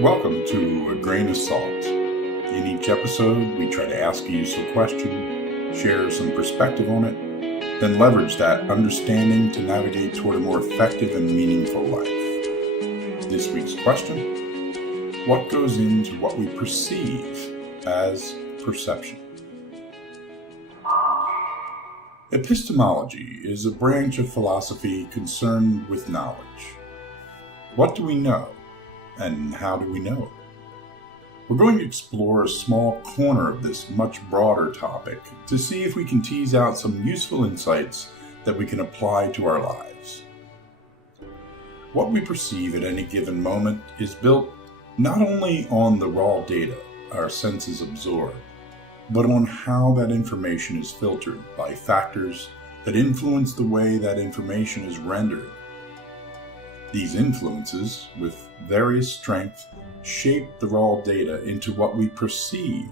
Welcome to A Grain of Salt. In each episode, we try to ask a useful question, share some perspective on it, then leverage that understanding to navigate toward a more effective and meaningful life. This week's question: what goes into what we perceive as perception? Epistemology is a branch of philosophy concerned with knowledge. What do we know, and how do we know it? We're going to explore a small corner of this much broader topic to see if we can tease out some useful insights that we can apply to our lives. What we perceive at any given moment is built not only on the raw data our senses absorb, but on how that information is filtered by factors that influence the way that information is rendered. These influences, with various strength, shape the raw data into what we perceive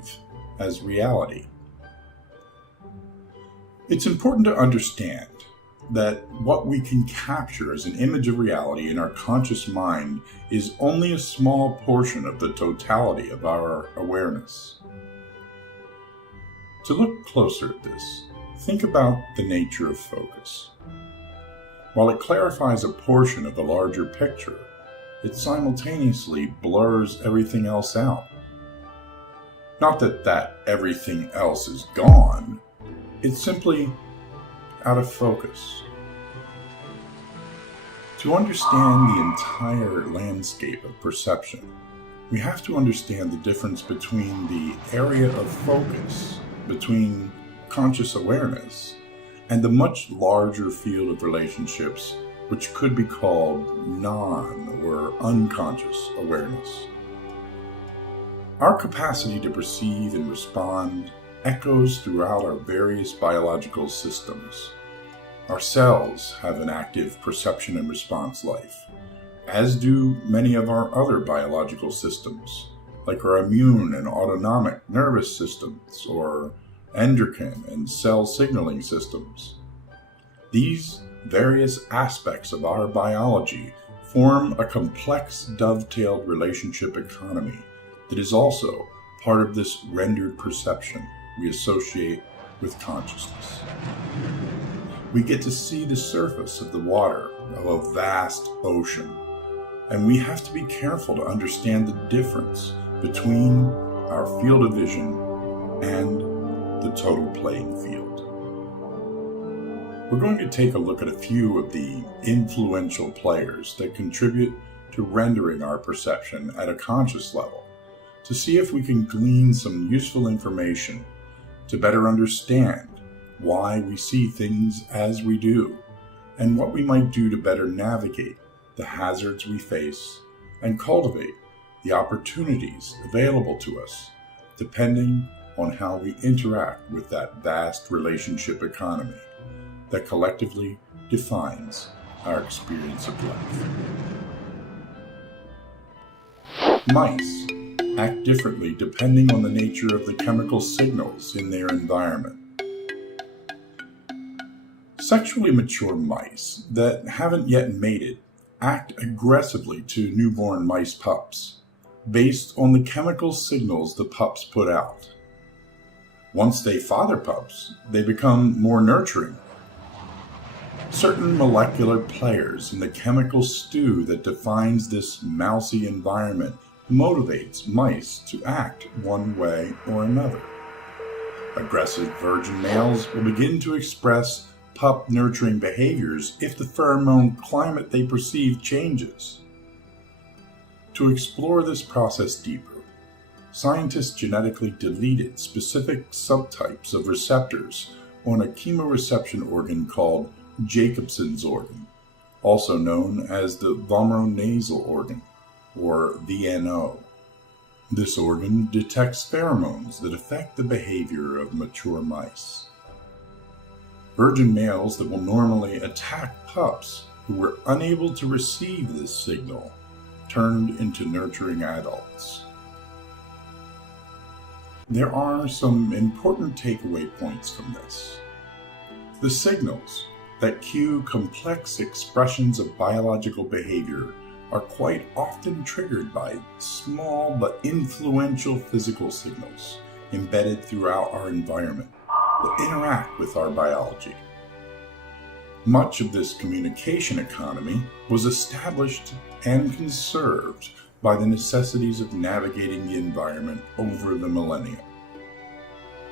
as reality. It's important to understand that what we can capture as an image of reality in our conscious mind is only a small portion of the totality of our awareness. To look closer at this, think about the nature of focus. While it clarifies a portion of the larger picture, it simultaneously blurs everything else out. Not that everything else is gone, it's simply out of focus. To understand the entire landscape of perception, we have to understand the difference between the area of focus, between conscious awareness, and the much larger field of relationships which could be called non- or unconscious awareness. Our capacity to perceive and respond echoes throughout our various biological systems. Our cells have an active perception and response life, as do many of our other biological systems, like our immune and autonomic nervous systems, or endocrine and cell signaling systems. These various aspects of our biology form a complex dovetailed relationship economy that is also part of this rendered perception we associate with consciousness. We get to see the surface of the water of a vast ocean, and we have to be careful to understand the difference between our field of vision and the total playing field. We're going to take a look at a few of the influential players that contribute to rendering our perception at a conscious level, to see if we can glean some useful information to better understand why we see things as we do, and what we might do to better navigate the hazards we face and cultivate the opportunities available to us, depending on how we interact with that vast relationship economy that collectively defines our experience of life. Mice act differently depending on the nature of the chemical signals in their environment. Sexually mature mice that haven't yet mated act aggressively to newborn mice pups, based on the chemical signals the pups put out. Once they father pups, they become more nurturing. Certain molecular players in the chemical stew that defines this mousy environment motivates mice to act one way or another. Aggressive virgin males will begin to express pup nurturing behaviors if the pheromone climate they perceive changes. To explore this process deeper, scientists genetically deleted specific subtypes of receptors on a chemoreception organ called Jacobson's organ, also known as the vomeronasal organ, or VNO. This organ detects pheromones that affect the behavior of mature mice. Virgin males that will normally attack pups who were unable to receive this signal turned into nurturing adults. There are some important takeaway points from this. The signals that cue complex expressions of biological behavior are quite often triggered by small but influential physical signals embedded throughout our environment that interact with our biology. Much of this communication economy was established and conserved by the necessities of navigating the environment over the millennia.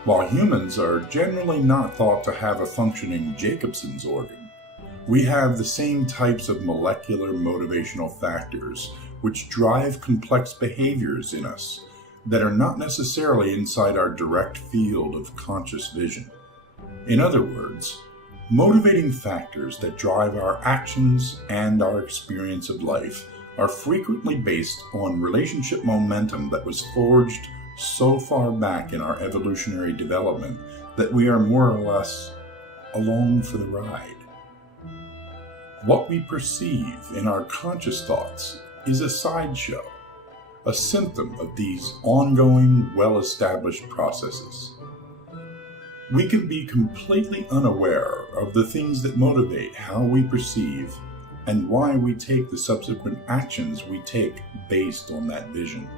While humans are generally not thought to have a functioning Jacobson's organ, we have the same types of molecular motivational factors which drive complex behaviors in us that are not necessarily inside our direct field of conscious vision. In other words, motivating factors that drive our actions and our experience of life are frequently based on relationship momentum that was forged so far back in our evolutionary development that we are more or less along for the ride. What we perceive in our conscious thoughts is a sideshow, a symptom of these ongoing, well-established processes. We can be completely unaware of the things that motivate how we perceive and why we take the subsequent actions we take based on that vision.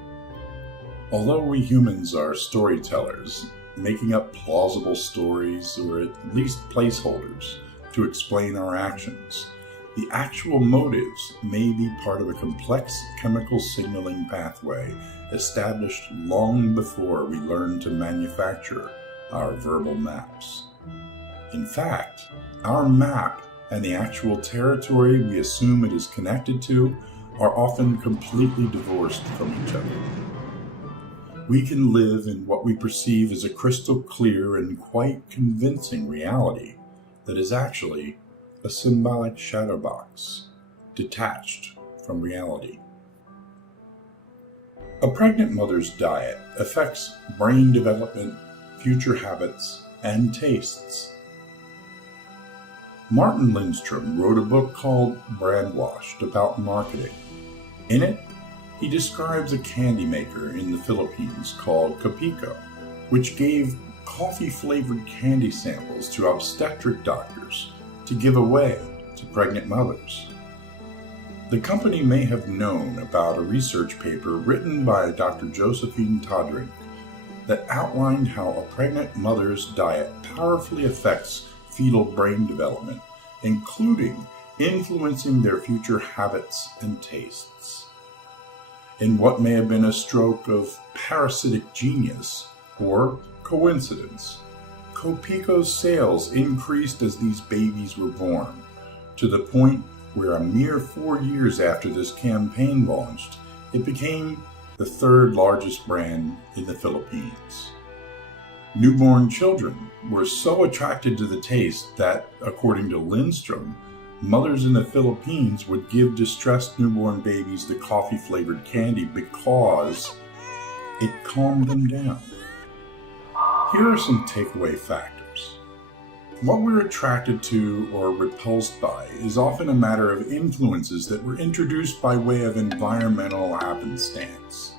Although we humans are storytellers, making up plausible stories or at least placeholders to explain our actions, the actual motives may be part of a complex chemical signaling pathway established long before we learned to manufacture our verbal maps. In fact, our map and the actual territory we assume it is connected to are often completely divorced from each other. We can live in what we perceive as a crystal clear and quite convincing reality that is actually a symbolic shadow box, detached from reality. A pregnant mother's diet affects brain development, future habits, and tastes. Martin Lindstrom wrote a book called Brandwashed about marketing. In it, he describes a candy maker in the Philippines called Copico, which gave coffee-flavored candy samples to obstetric doctors to give away to pregnant mothers. The company may have known about a research paper written by Dr. Josephine Todrank that outlined how a pregnant mother's diet powerfully affects fetal brain development, including influencing their future habits and tastes. In what may have been a stroke of parasitic genius or coincidence, Copico's sales increased as these babies were born, to the point where a mere 4 years after this campaign launched, it became the third largest brand in the Philippines. Newborn children were so attracted to the taste that, according to Lindstrom, mothers in the Philippines would give distressed newborn babies the coffee-flavored candy because it calmed them down. Here are some takeaway factors. What we're attracted to or repulsed by is often a matter of influences that were introduced by way of environmental happenstance.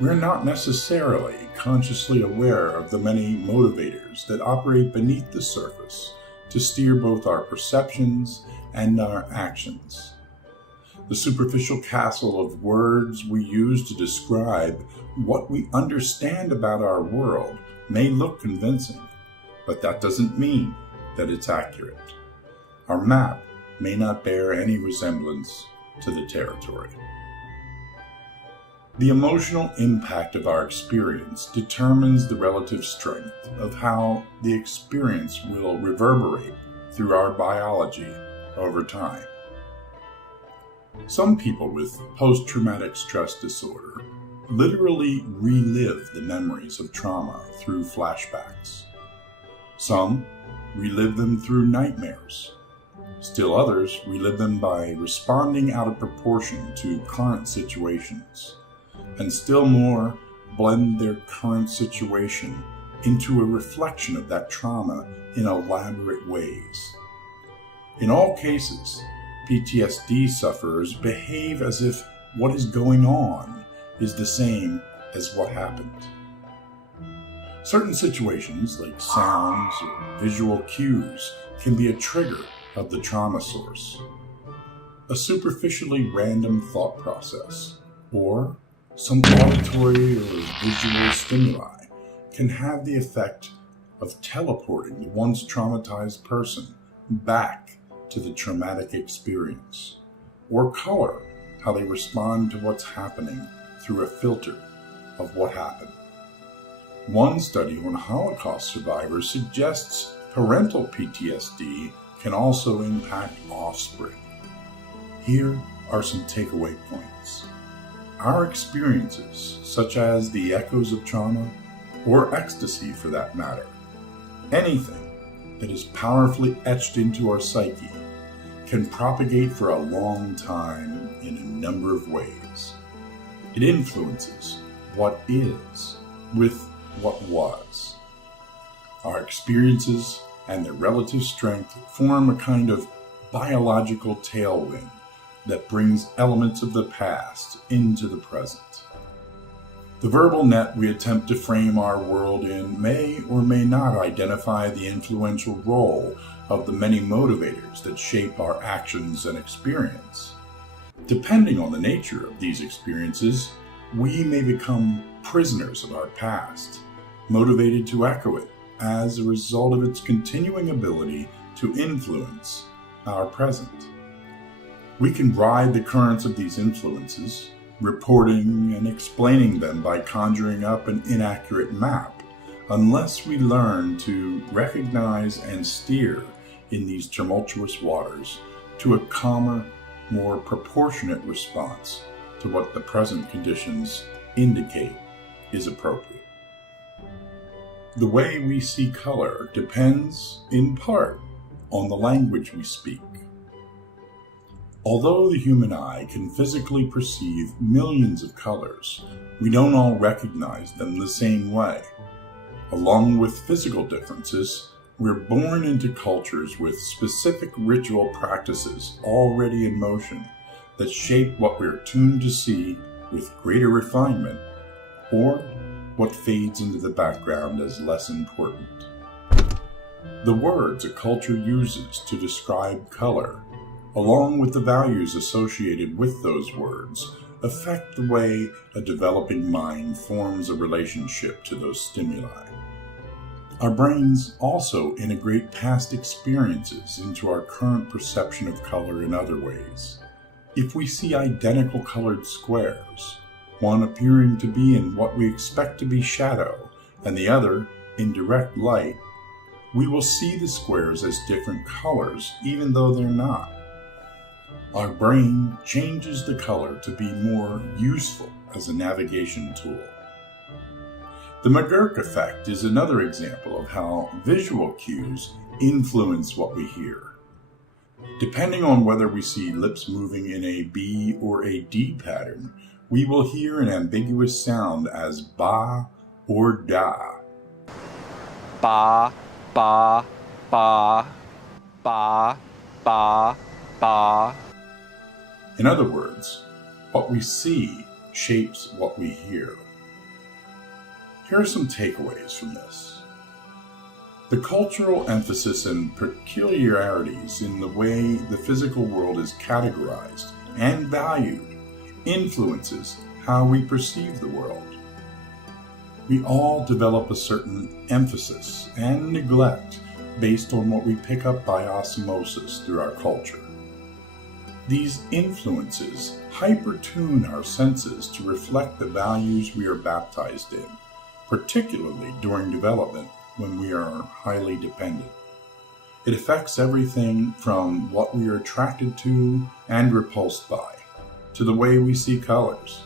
We're not necessarily consciously aware of the many motivators that operate beneath the surface to steer both our perceptions and our actions. The superficial castle of words we use to describe what we understand about our world may look convincing, but that doesn't mean that it's accurate. Our map may not bear any resemblance to the territory. The emotional impact of our experience determines the relative strength of how the experience will reverberate through our biology over time. Some people with post-traumatic stress disorder literally relive the memories of trauma through flashbacks. Some relive them through nightmares. Still others relive them by responding out of proportion to current situations. And still more blend their current situation into a reflection of that trauma in elaborate ways. In all cases, PTSD sufferers behave as if what is going on is the same as what happened. Certain situations, like sounds or visual cues, can be a trigger of the trauma source. a superficially random thought process, or some auditory or visual stimuli can have the effect of teleporting the once traumatized person back to the traumatic experience, or color how they respond to what's happening through a filter of what happened. One study on Holocaust survivors suggests parental PTSD can also impact offspring. Here are some takeaway points. Our experiences, such as the echoes of trauma, or ecstasy for that matter, anything that is powerfully etched into our psyche, can propagate for a long time in a number of ways. It influences what is with what was. Our experiences and their relative strength form a kind of biological tailwind that brings elements of the past into the present. The verbal net we attempt to frame our world in may or may not identify the influential role of the many motivators that shape our actions and experience. Depending on the nature of these experiences, we may become prisoners of our past, motivated to echo it as a result of its continuing ability to influence our present. We can ride the currents of these influences, reporting and explaining them by conjuring up an inaccurate map, unless we learn to recognize and steer in these tumultuous waters to a calmer, more proportionate response to what the present conditions indicate is appropriate. The way we see color depends, in part, on the language we speak. Although the human eye can physically perceive millions of colors, we don't all recognize them the same way. Along with physical differences, we're born into cultures with specific ritual practices already in motion that shape what we're tuned to see with greater refinement, or what fades into the background as less important. The words a culture uses to describe color, along with the values associated with those words, affect the way a developing mind forms a relationship to those stimuli. Our brains also integrate past experiences into our current perception of color in other ways. If we see identical colored squares, one appearing to be in what we expect to be shadow and the other in direct light, we will see the squares as different colors even though they're not. Our brain changes the color to be more useful as a navigation tool. The McGurk effect is another example of how visual cues influence what we hear. Depending on whether we see lips moving in a B or a D pattern, we will hear an ambiguous sound as ba or da. Ba, ba, ba, ba, ba, ba. In other words, what we see shapes what we hear. Here are some takeaways from this. The cultural emphasis and peculiarities in the way the physical world is categorized and valued influences how we perceive the world. We all develop a certain emphasis and neglect based on what we pick up by osmosis through our culture. These influences hyper-tune our senses to reflect the values we are baptized in, particularly during development when we are highly dependent. It affects everything from what we are attracted to and repulsed by, to the way we see colors.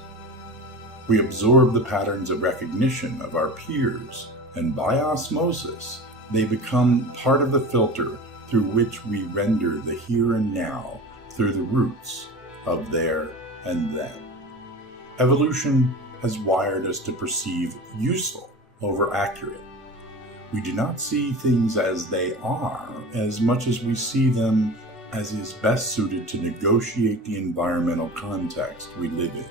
We absorb the patterns of recognition of our peers, and by osmosis, they become part of the filter through which we render the here and now through the roots of there and then. Evolution has wired us to perceive useful over accurate. We do not see things as they are as much as we see them as is best suited to negotiate the environmental context we live in,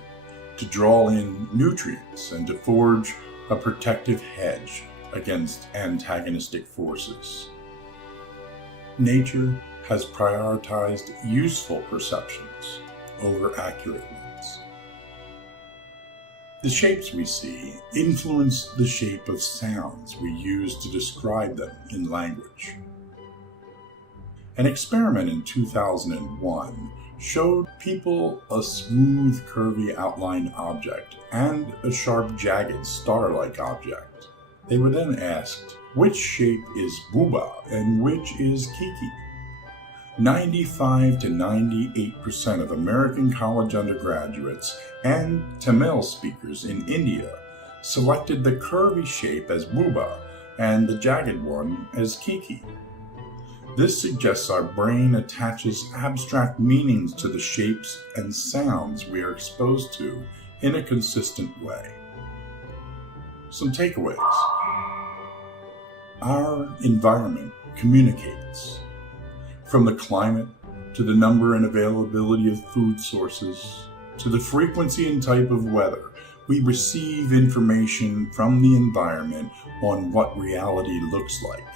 to draw in nutrients and to forge a protective hedge against antagonistic forces. Nature has prioritized useful perceptions over accurate ones. The shapes we see influence the shape of sounds we use to describe them in language. An experiment in 2001 showed people a smooth, curvy outlined object and a sharp, jagged, star-like object. They were then asked, which shape is Booba and which is Kiki? 95 to 98% of American college undergraduates and Tamil speakers in India selected the curvy shape as Booba and the jagged one as Kiki. This suggests our brain attaches abstract meanings to the shapes and sounds we are exposed to in a consistent way. Some takeaways. Our environment communicates. From the climate, to the number and availability of food sources, to the frequency and type of weather, we receive information from the environment on what reality looks like.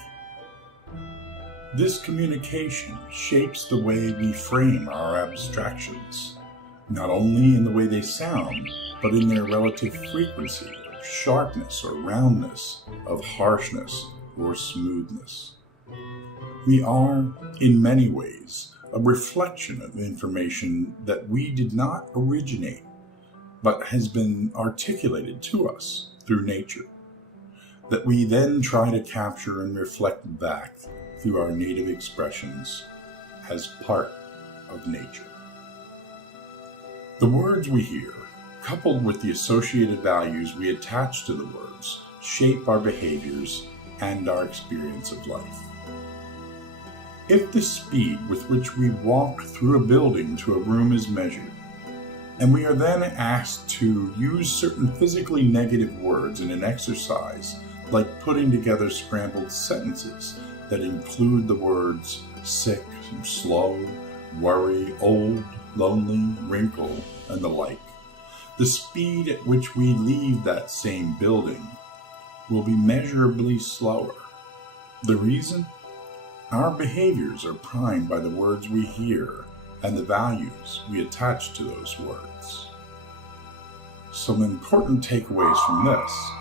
This communication shapes the way we frame our abstractions, not only in the way they sound, but in their relative frequency of sharpness or roundness, of harshness or smoothness. We are, in many ways, a reflection of information that we did not originate, but has been articulated to us through nature, that we then try to capture and reflect back through our native expressions as part of nature. The words we hear, coupled with the associated values we attach to the words, shape our behaviors and our experience of life. If the speed with which we walk through a building to a room is measured, and we are then asked to use certain physically negative words in an exercise, like putting together scrambled sentences that include the words sick, slow, worry, old, lonely, wrinkle, and the like, the speed at which we leave that same building will be measurably slower. The reason? Our behaviors are primed by the words we hear and the values we attach to those words. Some important takeaways from this.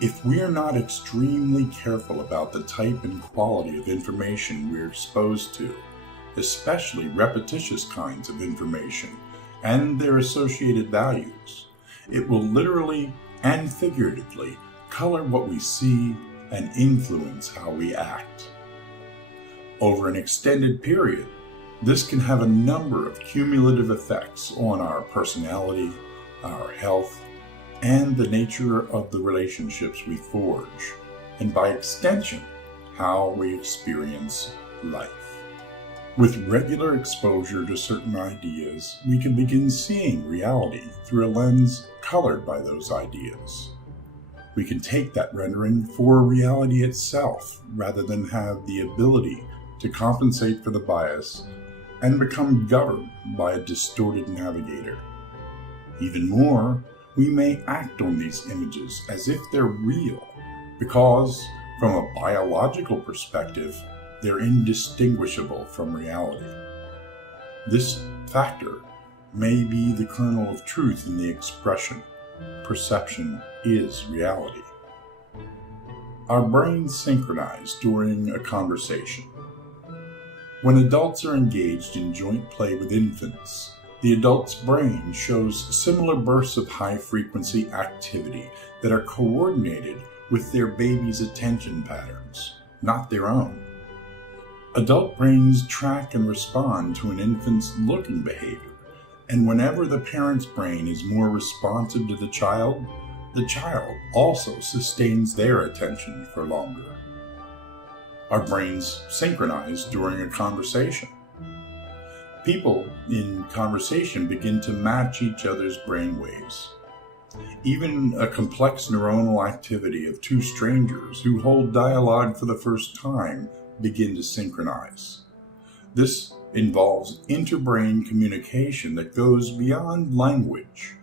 If we are not extremely careful about the type and quality of information we're exposed to, especially repetitious kinds of information and their associated values, it will literally and figuratively color what we see and influence how we act. Over an extended period, this can have a number of cumulative effects on our personality, our health, and the nature of the relationships we forge, and by extension, how we experience life. With regular exposure to certain ideas, we can begin seeing reality through a lens colored by those ideas. We can take that rendering for reality itself rather than have the ability to compensate for the bias and become governed by a distorted navigator. Even more, we may act on these images as if they're real, because from a biological perspective, they're indistinguishable from reality. This factor may be the kernel of truth in the expression, perception is reality. Our brains synchronize during a conversation. When adults are engaged in joint play with infants, the adult's brain shows similar bursts of high-frequency activity that are coordinated with their baby's attention patterns, not their own. Adult brains track and respond to an infant's looking behavior, and whenever the parent's brain is more responsive to the child also sustains their attention for longer. Our brains synchronize during a conversation. People in conversation begin to match each other's brain waves. Even a complex neuronal activity of two strangers who hold dialogue for the first time begin to synchronize. This involves interbrain communication that goes beyond language.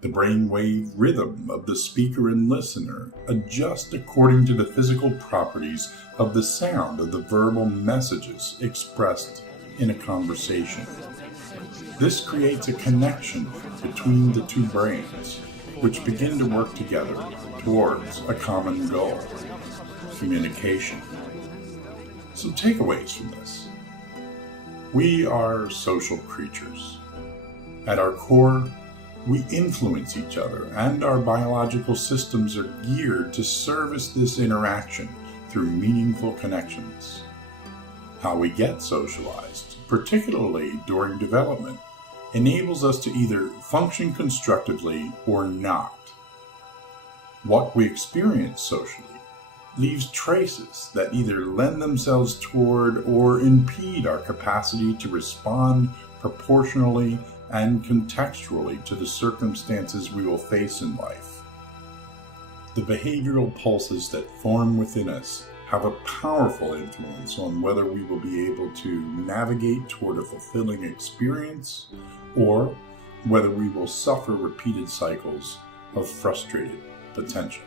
The brainwave rhythm of the speaker and listener adjust according to the physical properties of the sound of the verbal messages expressed in a conversation. This creates a connection between the two brains, which begin to work together towards a common goal: communication. Some takeaways from this. We are social creatures. At our core, we influence each other, and our biological systems are geared to service this interaction through meaningful connections. How we get socialized, particularly during development, enables us to either function constructively or not. What we experience socially leaves traces that either lend themselves toward or impede our capacity to respond proportionally and contextually to the circumstances we will face in life. The behavioral pulses that form within us have a powerful influence on whether we will be able to navigate toward a fulfilling experience or whether we will suffer repeated cycles of frustrated potential.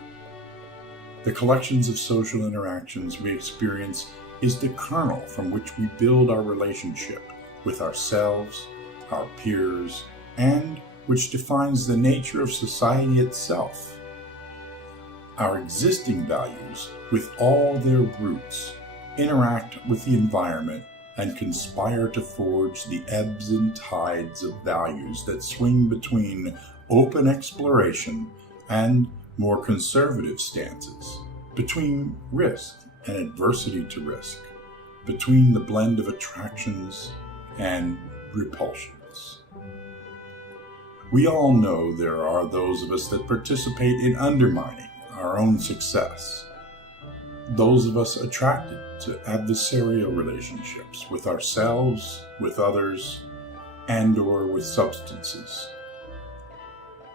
The collections of social interactions we experience is the kernel from which we build our relationship with ourselves, our peers, and which defines the nature of society itself. Our existing values, with all their roots, interact with the environment and conspire to forge the ebbs and tides of values that swing between open exploration and more conservative stances, between risk and adversity to risk, between the blend of attractions and repulsions. We all know there are those of us that participate in undermining our own success. Those of us attracted to adversarial relationships with ourselves, with others, and/or with substances.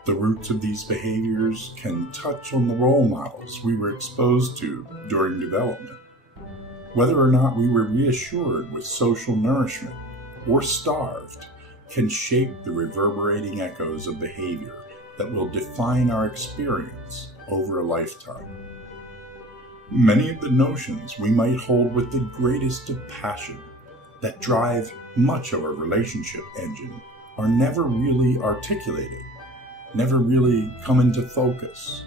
The roots of these behaviors can touch on the role models we were exposed to during development. Whether or not we were reassured with social nourishment or starved can shape the reverberating echoes of behavior that will define our experience over a lifetime. Many of the notions we might hold with the greatest of passion that drive much of our relationship engine are never really articulated, never really come into focus,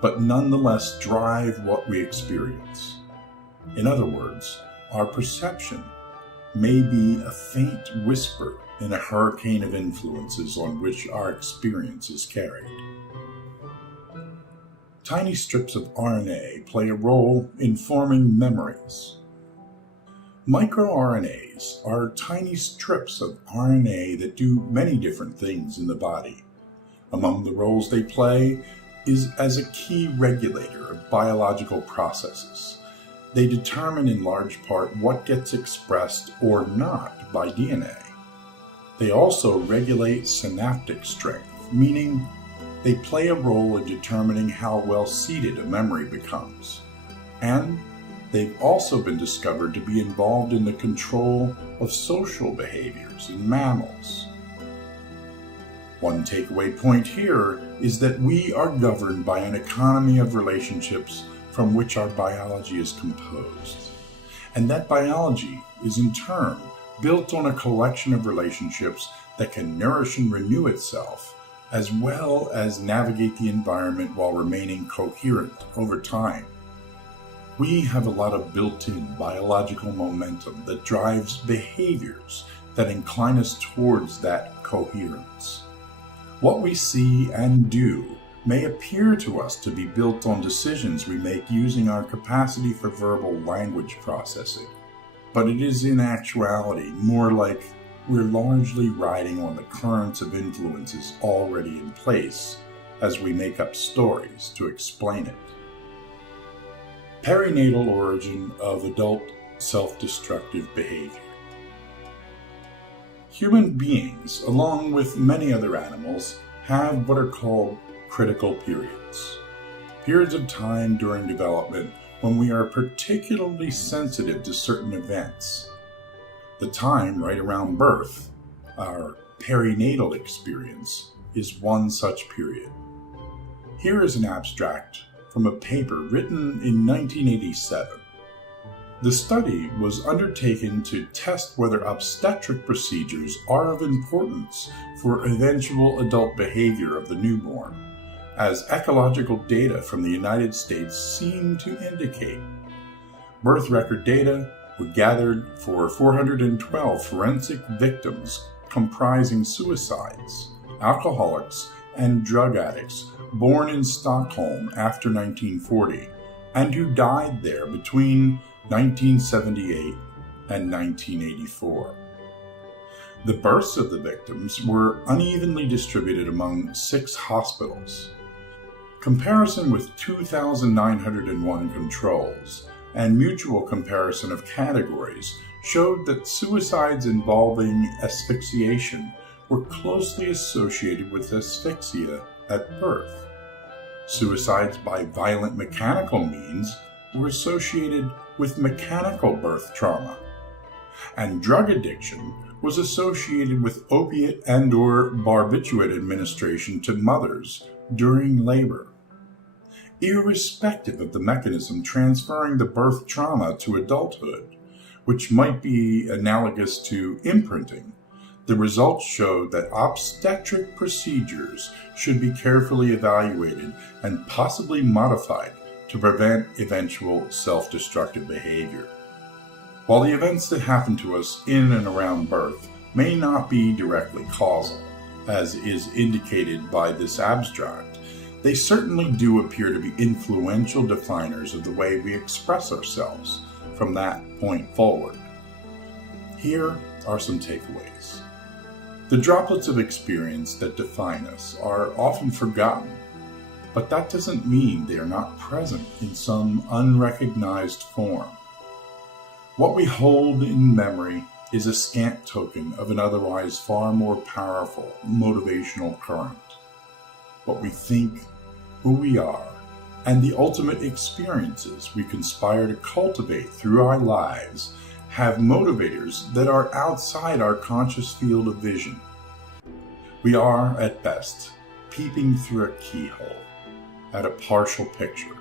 but nonetheless drive what we experience. In other words, our perception may be a faint whisper in a hurricane of influences on which our experience is carried. Tiny strips of RNA play a role in forming memories. MicroRNAs are tiny strips of RNA that do many different things in the body. Among the roles they play is as a key regulator of biological processes. They determine in large part what gets expressed or not by DNA. They also regulate synaptic strength, meaning they play a role in determining how well seated a memory becomes. And they've also been discovered to be involved in the control of social behaviors in mammals. One takeaway point here is that we are governed by an economy of relationships from which our biology is composed. And that biology is in turn built on a collection of relationships that can nourish and renew itself, as well as navigate the environment while remaining coherent over time. We have a lot of built-in biological momentum that drives behaviors that incline us towards that coherence. What we see and do may appear to us to be built on decisions we make using our capacity for verbal language processing, but it is in actuality more like we're largely riding on the currents of influences already in place as we make up stories to explain it. Perinatal origin of adult self-destructive behavior. Human beings, along with many other animals, have what are called critical periods. Periods of time during development when we are particularly sensitive to certain events. The time right around birth, our perinatal experience, is one such period. Here is an abstract from a paper written in 1987. The study was undertaken to test whether obstetric procedures are of importance for eventual adult behavior of the newborn, as ecological data from the United States seem to indicate. Birth record data were gathered for 412 forensic victims comprising suicides, alcoholics, and drug addicts born in Stockholm after 1940 and who died there between 1978 and 1984. The births of the victims were unevenly distributed among 6 hospitals. Comparison with 2,901 controls and mutual comparison of categories showed that suicides involving asphyxiation were closely associated with asphyxia at birth. Suicides by violent mechanical means were associated with mechanical birth trauma, and drug addiction was associated with opiate and/or barbiturate administration to mothers during labor. Irrespective of the mechanism transferring the birth trauma to adulthood, which might be analogous to imprinting, the results showed that obstetric procedures should be carefully evaluated and possibly modified to prevent eventual self-destructive behavior. While the events that happen to us in and around birth may not be directly causal, as is indicated by this abstract, they certainly do appear to be influential definers of the way we express ourselves from that point forward. Here are some takeaways. The droplets of experience that define us are often forgotten, but that doesn't mean they are not present in some unrecognized form. What we hold in memory is a scant token of an otherwise far more powerful motivational current. What we think, who we are, and the ultimate experiences we conspire to cultivate through our lives have motivators that are outside our conscious field of vision. We are, at best, peeping through a keyhole at a partial picture.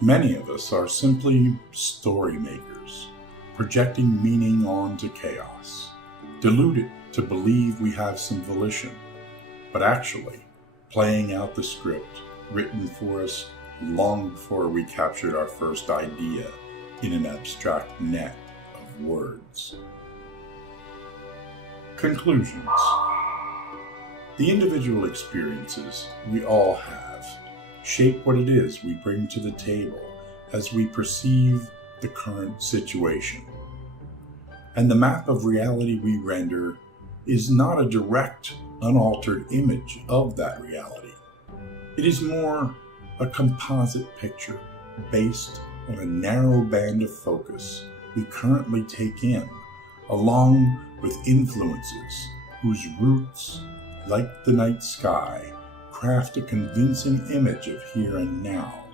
Many of us are simply story makers, projecting meaning onto chaos, deluded to believe we have some volition, but actually playing out the script written for us long before we captured our first idea in an abstract net of words. Conclusions. The individual experiences we all have shape what it is we bring to the table as we perceive the current situation. And the map of reality we render is not a direct, unaltered image of that reality. It is more a composite picture based on a narrow band of focus we currently take in, along with influences whose roots, like the night sky, craft a convincing image of here and now,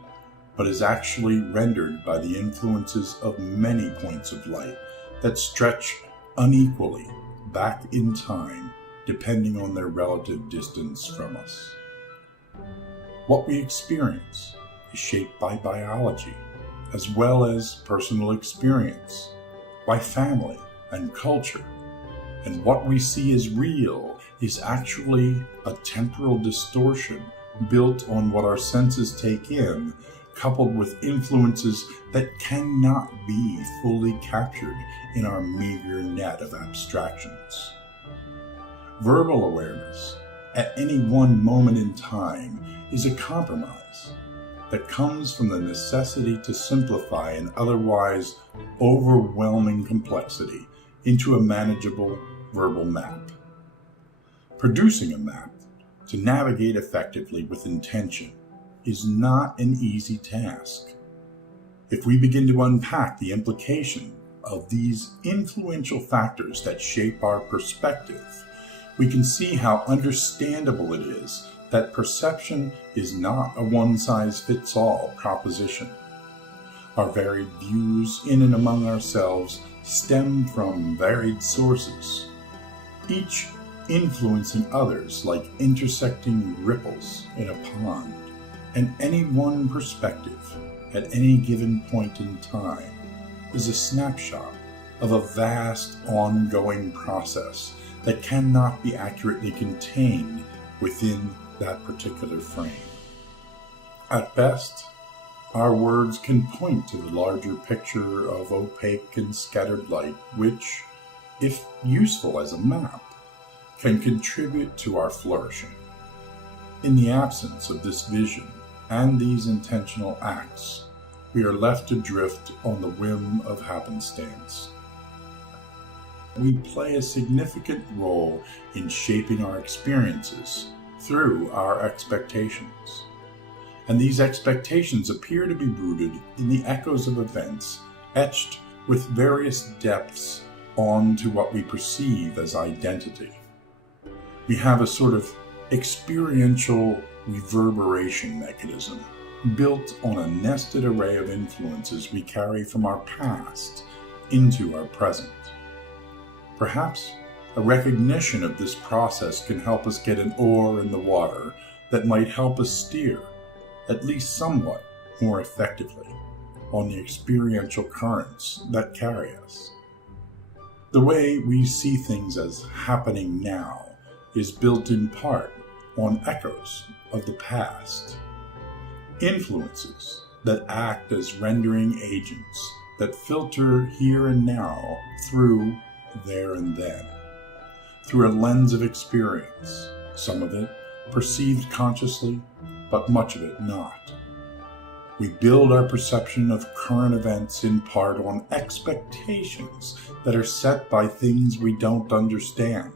but is actually rendered by the influences of many points of light that stretch unequally back in time depending on their relative distance from us. What we experience is shaped by biology, as well as personal experience, by family and culture, and what we see as real is actually a temporal distortion built on what our senses take in, coupled with influences that cannot be fully captured in our meager net of abstractions. Verbal awareness at any one moment in time is a compromise that comes from the necessity to simplify an otherwise overwhelming complexity into a manageable verbal map. Producing a map to navigate effectively with intention is not an easy task. If we begin to unpack the implication of these influential factors that shape our perspective, we can see how understandable it is that perception is not a one-size-fits-all proposition. Our varied views in and among ourselves stem from varied sources, each influencing others like intersecting ripples in a pond, and any one perspective at any given point in time is a snapshot of a vast ongoing process that cannot be accurately contained within that particular frame. At best, our words can point to the larger picture of opaque and scattered light which, if useful as a map, can contribute to our flourishing. In the absence of this vision and these intentional acts, we are left to drift on the whim of happenstance. We play a significant role in shaping our experiences through our expectations. And these expectations appear to be rooted in the echoes of events etched with various depths onto what we perceive as identity. We have a sort of experiential reverberation mechanism built on a nested array of influences we carry from our past into our present. Perhaps a recognition of this process can help us get an oar in the water that might help us steer, at least somewhat more effectively, on the experiential currents that carry us. The way we see things as happening now is built in part on echoes of the past, influences that act as rendering agents that filter here and now through there and then, through a lens of experience, some of it perceived consciously, but much of it not. We build our perception of current events in part on expectations that are set by things we don't understand.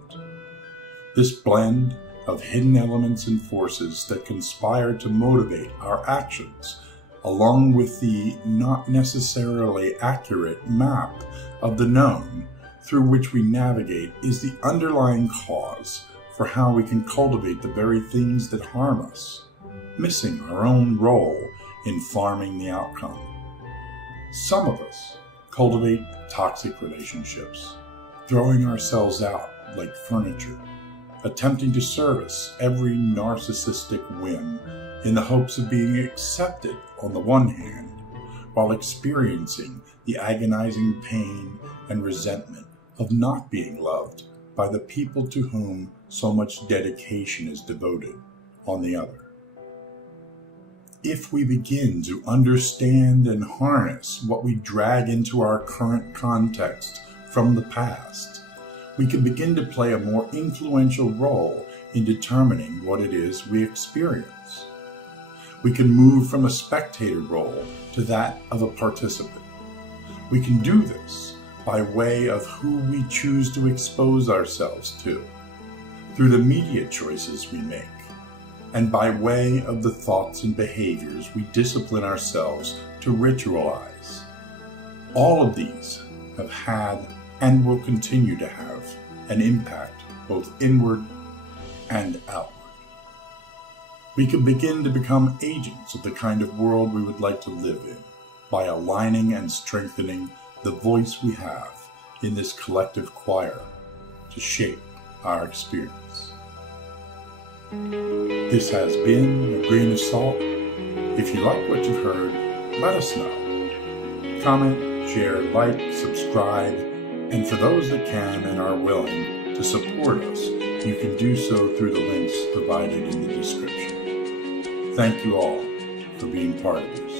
This blend of hidden elements and forces that conspire to motivate our actions, along with the not necessarily accurate map of the known through which we navigate, is the underlying cause for how we can cultivate the very things that harm us, missing our own role in farming the outcome. Some of us cultivate toxic relationships, throwing ourselves out like furniture, attempting to service every narcissistic whim in the hopes of being accepted on the one hand, while experiencing the agonizing pain and resentment of not being loved by the people to whom so much dedication is devoted on the other. If we begin to understand and harness what we drag into our current context from the past, we can begin to play a more influential role in determining what it is we experience. We can move from a spectator role to that of a participant. We can do this by way of who we choose to expose ourselves to, through the media choices we make, and by way of the thoughts and behaviors we discipline ourselves to ritualize. All of these have had and will continue to have an impact both inward and outward. We can begin to become agents of the kind of world we would like to live in by aligning and strengthening the voice we have in this collective choir to shape our experience. This has been A Grain of Salt. If you like what you've heard, let us know. Comment, share, like, subscribe, and for those that can and are willing to support us, you can do so through the links provided in the description. Thank you all for being part of this.